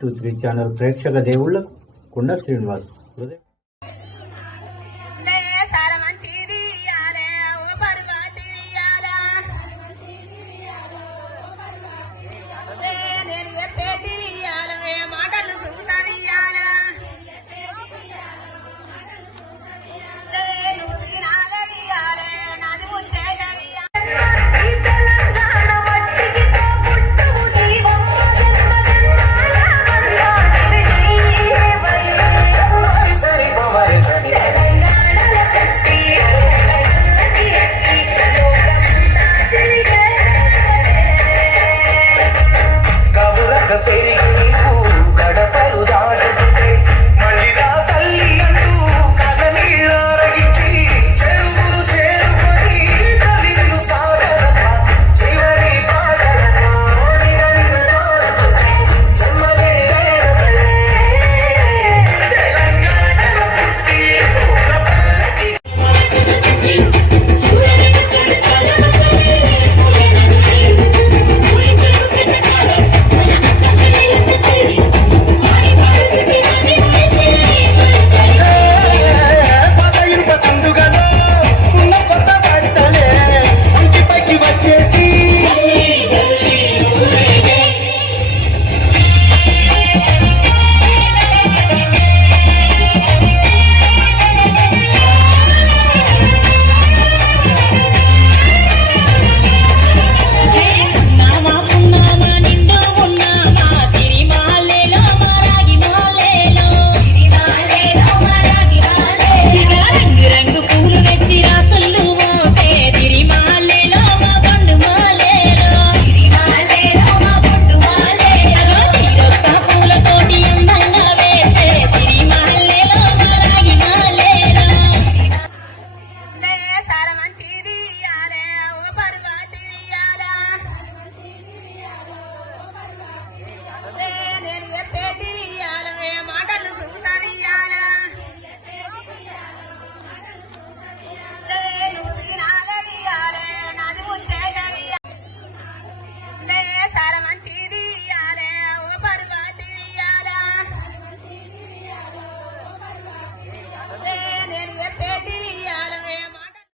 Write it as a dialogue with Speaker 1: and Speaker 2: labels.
Speaker 1: Two three channel ప్రేక్షక దేవుళ్ళకు కుండ శ్రీనివాస్.